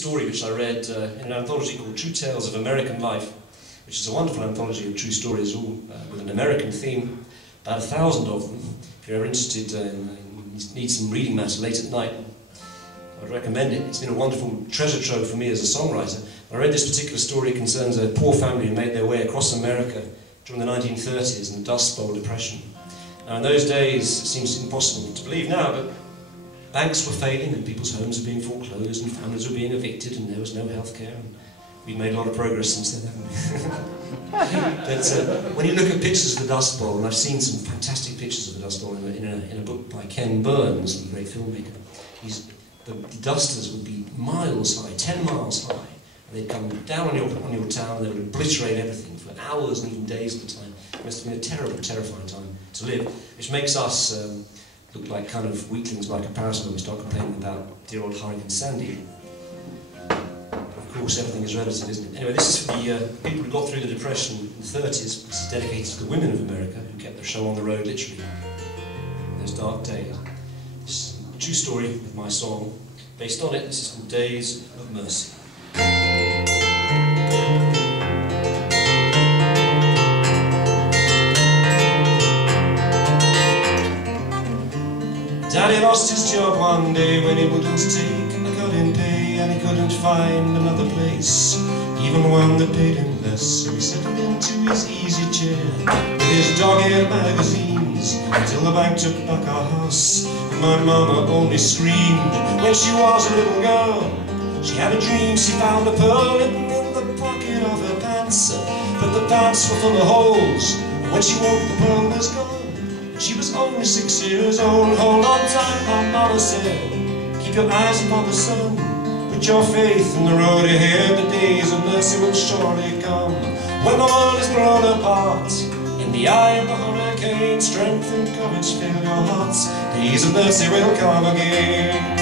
Story which I read in an anthology called True Tales of American Life, which is a wonderful anthology of true stories, all with an American theme, about 1,000 of them. If you're ever interested and need some reading matter late at night, I'd recommend it. It's been a wonderful treasure trove for me as a songwriter. I read this particular story. It concerns a poor family who made their way across America during the 1930s in the Dust Bowl Depression. Now in those days, it seems impossible to believe now, but banks were failing and people's homes were being foreclosed and families were being evicted and there was no health care. We've made a lot of progress since then, haven't we? But when you look at pictures of the Dust Bowl, and I've seen some fantastic pictures of the Dust Bowl in a book by Ken Burns, the great filmmaker, the dusters would be miles high, 10 miles high, and they'd come down on your town and they would obliterate everything for hours and even days at a time. It must have been a terrible, terrifying time to live, which makes us look like kind of weaklings by comparison when we start complaining about dear old Hurricane Sandy. Of course, everything is relative, isn't it? Anyway, this is for the people who got through the Depression in the 30s. This is dedicated to the women of America who kept their show on the road, literally, in those dark days. This is a true story with my song. Based on it, this is called Days of Mercy. Daddy lost his job one day when he wouldn't take a cut in pay, and he couldn't find another place, even one that paid him less. So he settled into his easy chair with his dog-eared magazines until the bank took back our house. And my mama only screamed when she was a little girl. She had a dream, she found a pearl hidden in the pocket of her pants, but the pants were full of holes, and when she woke the pearl was gone. She was only 6 years old. Hold on tight, my mama said, keep your eyes upon the sun, put your faith in the road ahead. The days of mercy will surely come, when the world is blown apart. In the eye of the hurricane, strength and courage fill your hearts. Days of mercy will come again.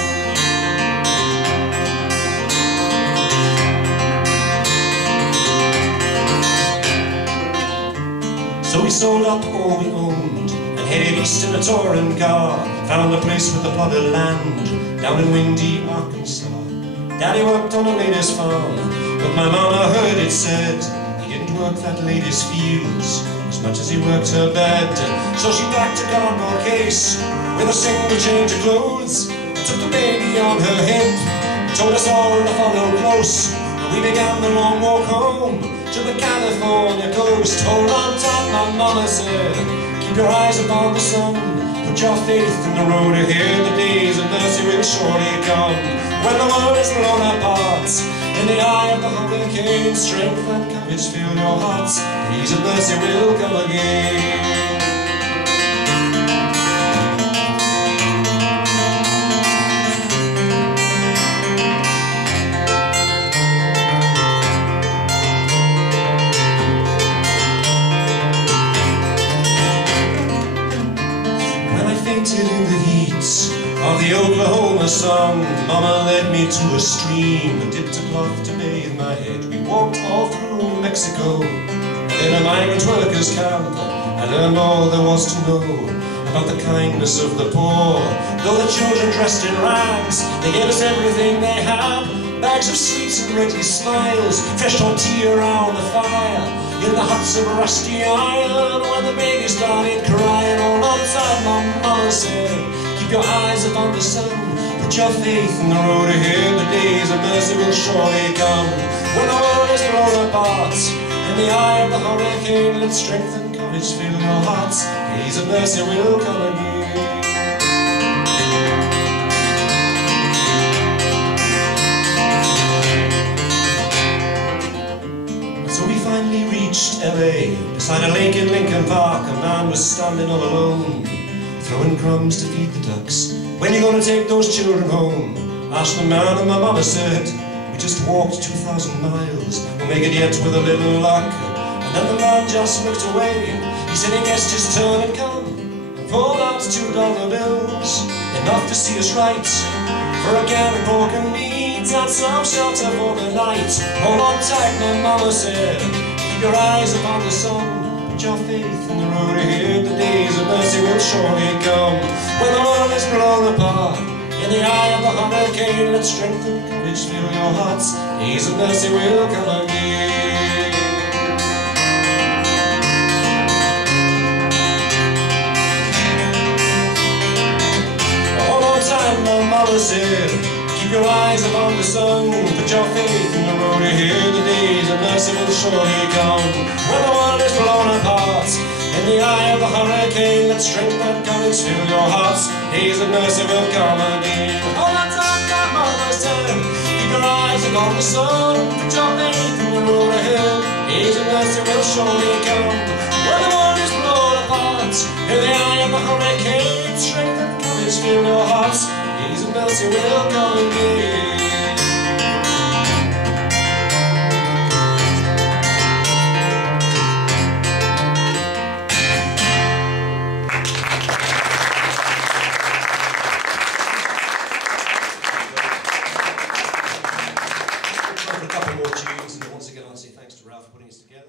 So we sold up all we owned, headed east in a touring car, found a place with a plot of land down in windy Arkansas. Daddy worked on a lady's farm, but my mama heard it said he didn't work that lady's fields as much as he worked her bed. So she packed a cardboard case with a single change of clothes and took the baby on her hip and told us all to follow close. And we began the long walk home to the California coast. Hold on tight, my mama said, keep your eyes upon the sun, put your faith in the road ahead. The days of mercy will surely come, when the world is blown apart. In the eye of the hurricane, strength and courage fill your hearts. Days of mercy will come again. In the heat of the Oklahoma sun, Mama led me to a stream and dipped a cloth to bathe my head. We walked all through Mexico, and in a migrant workers' camp I learned all there was to know about the kindness of the poor. Though the children dressed in rags, they gave us everything they had, bags of sweets and ready smiles, fresh tortilla around the fire, in the huts of rusty iron. When the baby started crying, all on time, my mama said, keep your eyes upon the sun, put your faith in the road ahead. The days of mercy will surely come, when the world is blown apart. In the eye of the hurricane, let strength and courage fill your hearts. Days of mercy will come again. So we finally reached LA. Beside a lake in Lincoln Park, a man was standing all alone, throwing crumbs to feed the ducks. When you gonna take those children home? Asked the man, and my mama said, we just walked 2,000 miles, we'll make it yet with a little luck. And then the man just looked away. He said he guessed his turn had come, and pulled out $2 bills, enough to see us right. For a can of pork and beans and some shelter for the night. Hold on tight, my mama said, keep your eyes upon the sun, put your faith in the road ahead. The days of mercy will surely come, when the world is blown apart. In the eye of the hurricane, let strength and courage fill your hearts. Days of mercy will come again. One more time, my mother said, keep your eyes upon the sun, put your faith in the road ahead. The days of mercy will surely come. When the world is blown apart, in the eye of the hurricane, let strength and courage fill your hearts. Days of mercy will come again. All the time, my mother said, keep your eyes upon the sun, put your faith in the road ahead. Days of mercy will surely come. When the world is blown apart, in the eye of the hurricane, strength and courage fill your hearts. Days of mercy will come again. A couple more tunes, and once again I'll say thanks to Ralph for putting us together.